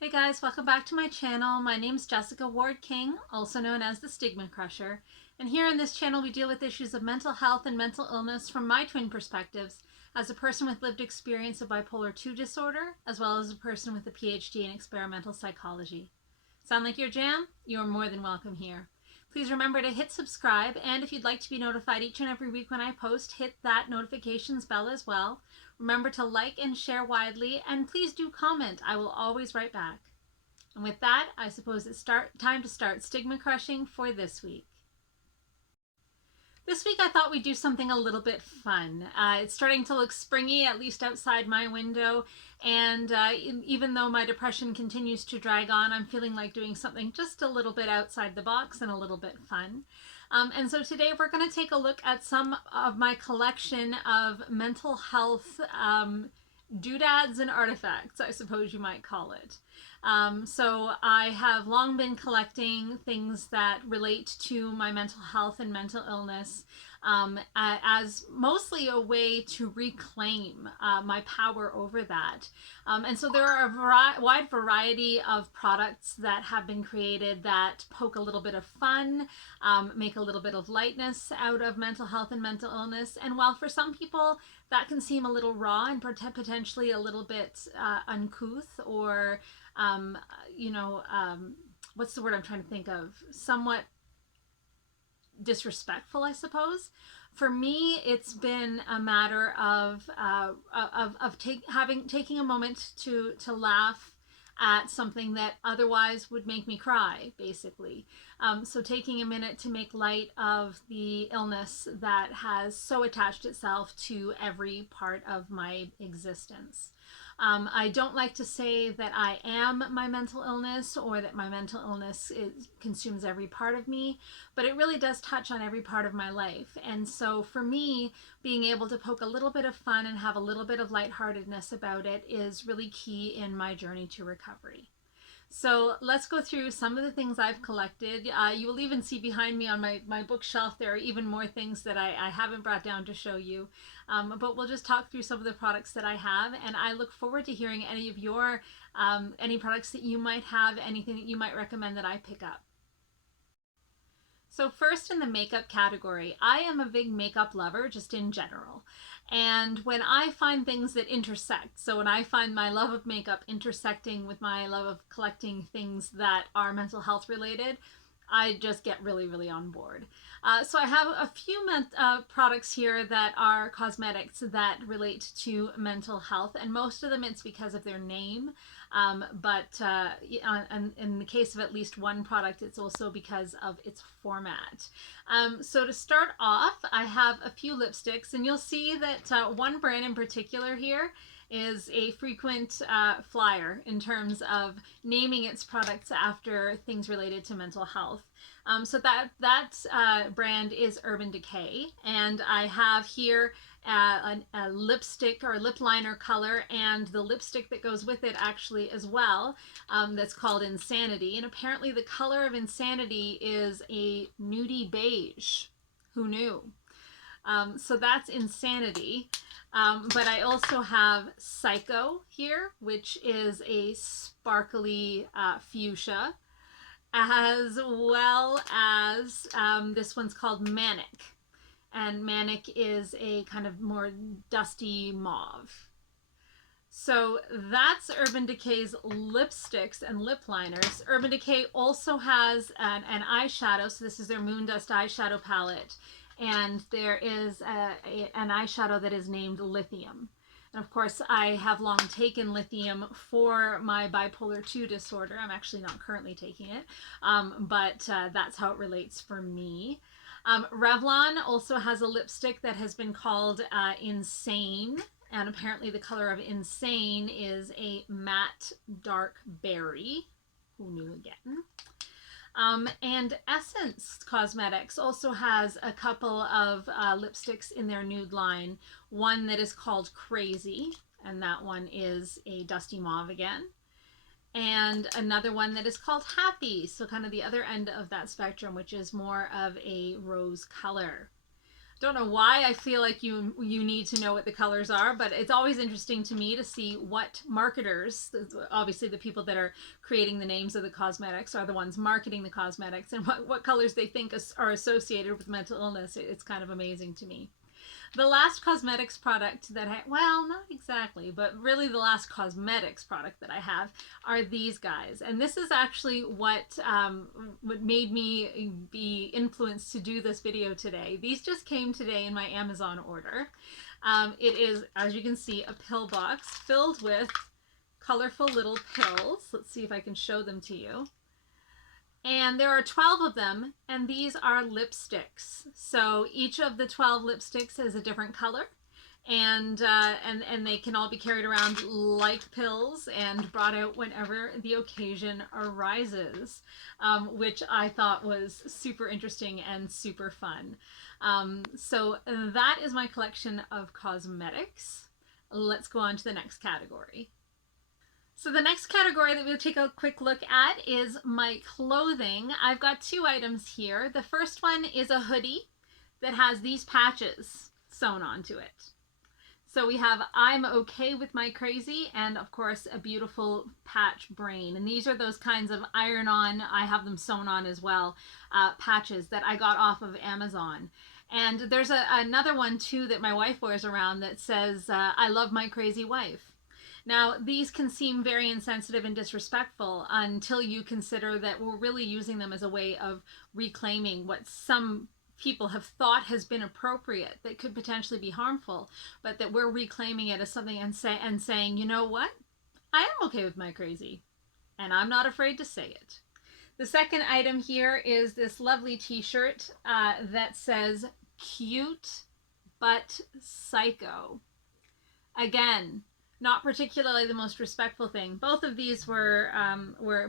Hey guys, welcome back to my channel. My name is Jessica Ward King, also known as the StigmaCrusher. And here on this channel, we deal with issues of mental health and mental illness from my twin perspectives as a person with lived experience of bipolar 2 disorder, as well as a person with a PhD in experimental psychology. Sound like your jam? You are more than welcome here. Please remember to hit subscribe, and if you'd like to be notified each and every week when I post, hit that notifications bell as well. Remember to like and share widely, and please do comment. I will always write back. And with that, I suppose it's time to start stigma crushing for this week. This week I thought we'd do something a little bit fun. It's starting to look springy, at least outside my window, and even though my depression continues to drag on, I'm feeling like doing something just a little bit outside the box and a little bit fun. And so today we're going to take a look at some of my collection of mental health doodads and artifacts, I suppose you might call it. So I have long been collecting things that relate to my mental health and mental illness as mostly a way to reclaim my power over that. And so there are a wide variety of products that have been created that poke a little bit of fun, make a little bit of lightness out of mental health and mental illness. And while for some people that can seem a little raw and potentially a little bit uncouth or what's the word I'm trying to think of? Somewhat disrespectful, I suppose. For me, it's been a matter of taking a moment to laugh at something that otherwise would make me cry, basically. So taking a minute to make light of the illness that has so attached itself to every part of my existence. I don't like to say that I am my mental illness or that my mental illness consumes every part of me, but it really does touch on every part of my life. And so for me, being able to poke a little bit of fun and have a little bit of lightheartedness about it is really key in my journey to recovery. So let's go through some of the things I've collected. You will even see behind me on my bookshelf there are even more things that I haven't brought down to show you. But we'll just talk through some of the products that I have, and I look forward to hearing any of your any products that you might have, anything that you might recommend that I pick up. So first, in the makeup category, I am a big makeup lover just in general. And when I find things that intersect, so when I find my love of makeup intersecting with my love of collecting things that are mental health related, I just get really, really on board. So I have a few products here that are cosmetics that relate to mental health, and most of them it's because of their name. But in the case of at least one product, it's also because of its format. So to start off, I have a few lipsticks, and you'll see that one brand in particular here is a frequent flyer in terms of naming its products after things related to mental health. So that brand is Urban Decay, and I have here a lipstick or lip liner color, and the lipstick that goes with it actually as well, that's called Insanity. And apparently the color of Insanity is a nudie beige. Who knew? So that's Insanity. But I also have Psycho here, which is a sparkly fuchsia, as well as this one's called Manic. And Manic is a kind of more dusty mauve. So that's Urban Decay's lipsticks and lip liners. Urban Decay also has an eyeshadow. So this is their Moon Dust eyeshadow palette. And there is an eyeshadow that is named Lithium. And of course, I have long taken lithium for my bipolar 2 disorder. I'm actually not currently taking it, but that's how it relates for me. Revlon also has a lipstick that has been called Insane, and apparently the color of Insane is a matte dark berry. Who knew again? And Essence Cosmetics also has a couple of lipsticks in their nude line. One that is called Crazy, and that one is a dusty mauve again. And another one that is called Happy, so kind of the other end of that spectrum, which is more of a rose color. Don't know why I feel like you need to know what the colors are, but it's always interesting to me to see what marketers, obviously the people that are creating the names of the cosmetics are the ones marketing the cosmetics, and what colors they think are associated with mental illness. It's kind of amazing to me. The last cosmetics product that well, not exactly, but really the last cosmetics product that I have are these guys. And this is actually what made me be influenced to do this video today. These just came today in my Amazon order. It is, as you can see, a pill box filled with colorful little pills. Let's see if I can show them to you. And there are 12 of them, and these are lipsticks. So each of the 12 lipsticks is a different color, and they can all be carried around like pills and brought out whenever the occasion arises, which I thought was super interesting and super fun. So that is my collection of cosmetics. Let's go on to the next category. So the next category that we'll take a quick look at is my clothing. I've got two items here. The first one is a hoodie that has these patches sewn onto it. So we have I'm okay with my crazy, and of course a beautiful patch brain. And these are those kinds of iron-on, I have them sewn on as well, patches that I got off of Amazon. And there's another one too that my wife wears around that says, I love my crazy wife. Now, these can seem very insensitive and disrespectful until you consider that we're really using them as a way of reclaiming what some people have thought has been appropriate that could potentially be harmful, but that we're reclaiming it as something and saying, you know what? I am okay with my crazy, and I'm not afraid to say it. The second item here is this lovely t-shirt that says cute but psycho. Again, not particularly the most respectful thing. Both of these were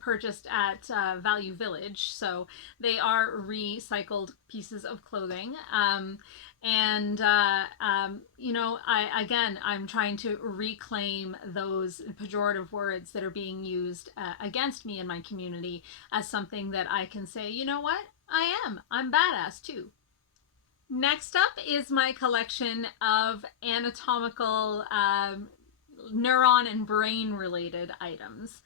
purchased at Value Village, so they are recycled pieces of clothing. You know, I'm trying to reclaim those pejorative words that are being used against me in my community as something that I can say, you know what? I'm badass too. Next up is my collection of anatomical neuron and brain related items.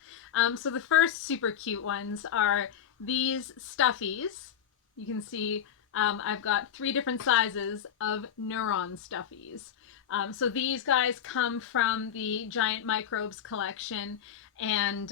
So the first super cute ones are these stuffies. You can see I've got 3 different sizes of neuron stuffies. So these guys come from the Giant Microbes collection, and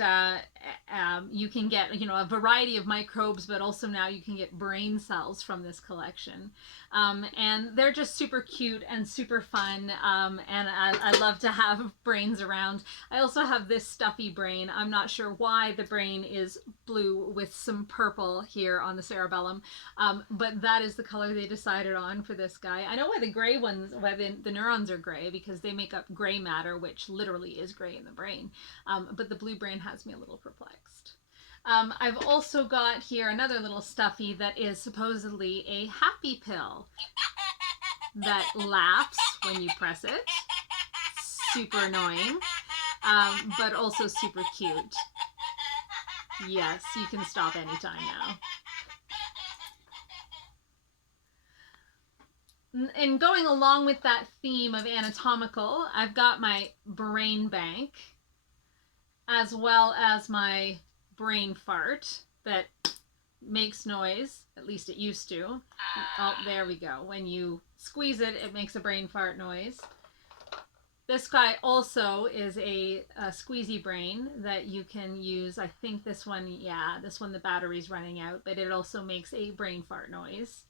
you can get, you know, a variety of microbes, but also now you can get brain cells from this collection. And they're just super cute and super fun, and I love to have brains around. I also have this stuffy brain. I'm not sure why the brain is blue with some purple here on the cerebellum, but that is the color they decided on for this guy. I know why the gray ones, why the neurons are gray, because they make up gray matter, which literally is gray in the brain, but the blue brain has me a little perplexed. I've also got here another little stuffy that is supposedly a happy pill that laughs when you press it. Super annoying, but also super cute. Yes, you can stop anytime now. And going along with that theme of anatomical, I've got my brain bank, as well as my brain fart that makes noise. At least it used to. Oh, there we go. When you squeeze it, it makes a brain fart noise. This guy also is a squeezy brain that you can use. I think this one, yeah, this one the battery's running out, but it also makes a brain fart noise.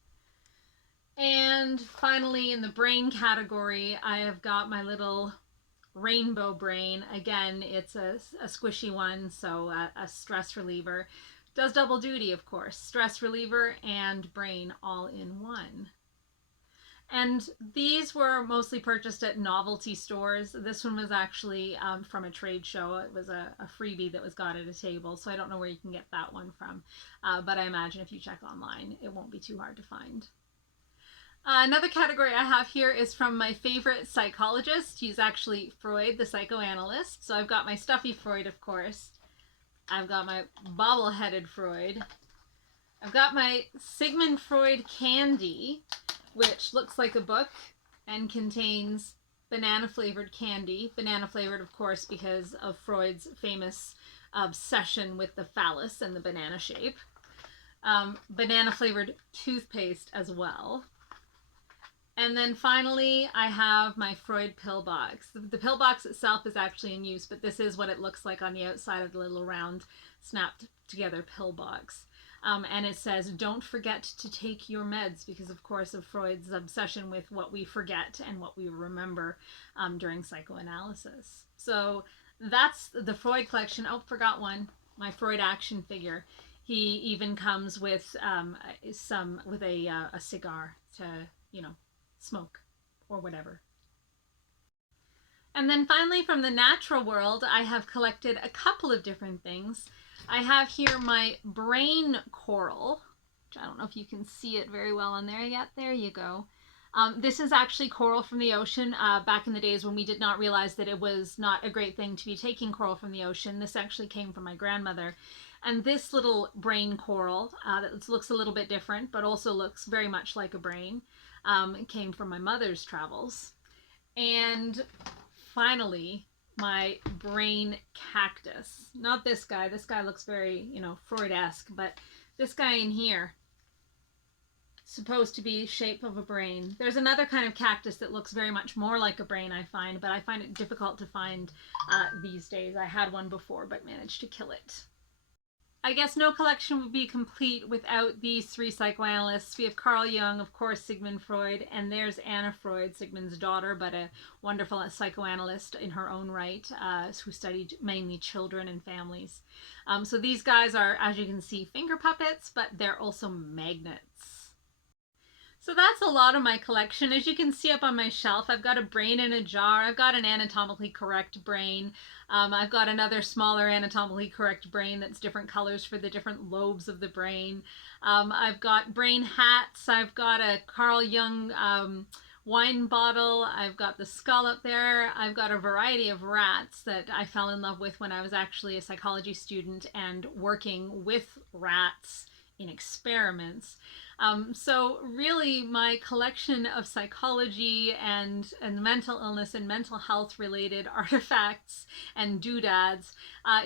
And finally, in the brain category, I have got my little rainbow brain. Again, it's a squishy one, so a stress reliever. Does double duty, of course. Stress reliever and brain all in one. And these were mostly purchased at novelty stores. This one was actually from a trade show. It was a freebie that was got at a table, so I don't know where you can get that one from. But I imagine if you check online, it won't be too hard to find. Another category I have here is from my favorite psychologist. He's actually Freud, the psychoanalyst. So I've got my stuffy Freud, of course. I've got my bobble-headed Freud. I've got my Sigmund Freud candy, which looks like a book and contains banana flavored candy. Banana flavored, of course, because of Freud's famous obsession with the phallus and the banana shape. Banana flavored toothpaste as well. And then finally, I have my Freud pill box. The pill box itself is actually in use, but this is what it looks like on the outside of the little round snapped together pill box. And it says, don't forget to take your meds, because of course of Freud's obsession with what we forget and what we remember during psychoanalysis. So that's the Freud collection. Oh, forgot one, my Freud action figure. He even comes with a cigar to, smoke or whatever. And then finally, from the natural world, I have collected a couple of different things. I have here my brain coral, which I don't know if you can see it very well on there yet. There you go. This is actually coral from the ocean. Back in the days when we did not realize that it was not a great thing to be taking coral from the ocean, this actually came from my grandmother. And this little brain coral that looks a little bit different, but also looks very much like a brain, came from my mother's travels. And finally, my brain cactus. Not this guy. This guy looks very, Freud-esque, but this guy in here, supposed to be shape of a brain. There's another kind of cactus that looks very much more like a brain, I find, but I find it difficult to find these days. I had one before, but managed to kill it. I guess no collection would be complete without these three psychoanalysts. We have Carl Jung, of course, Sigmund Freud, and there's Anna Freud, Sigmund's daughter, but a wonderful psychoanalyst in her own right, who studied mainly children and families. So these guys are, as you can see, finger puppets, but they're also magnets. So that's a lot of my collection. As you can see up on my shelf, I've got a brain in a jar. I've got an anatomically correct brain. I've got another smaller anatomically correct brain that's different colors for the different lobes of the brain. I've got brain hats. I've got a Carl Jung wine bottle. I've got the skull up there. I've got a variety of rats that I fell in love with when I was actually a psychology student and working with rats in experiments. So really my collection of psychology and mental illness and mental health related artifacts and doodads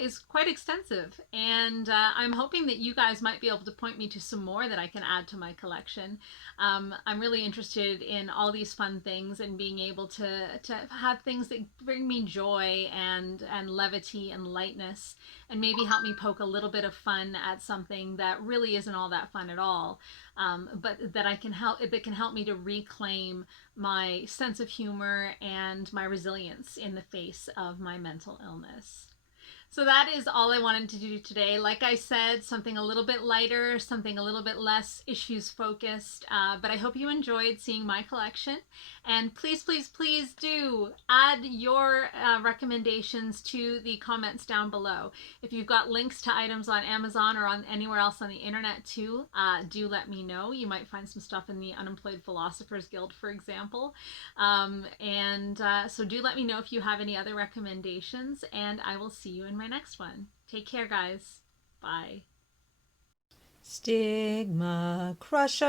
is quite extensive. And I'm hoping that you guys might be able to point me to some more that I can add to my collection. I'm really interested in all these fun things and being able to have things that bring me joy and levity and lightness, and maybe help me poke a little bit of fun at something that really isn't all that fun at all. But that can help me to reclaim my sense of humor and my resilience in the face of my mental illness. So that is all I wanted to do today. Like I said, something a little bit lighter, something a little bit less issues focused, but I hope you enjoyed seeing my collection. And please, please, please do add your recommendations to the comments down below. If you've got links to items on Amazon or on anywhere else on the internet too, do let me know. You might find some stuff in the Unemployed Philosophers Guild, for example. So do let me know if you have any other recommendations, and I will see you in my next one. Take care, guys. Bye. Stigma Crusher.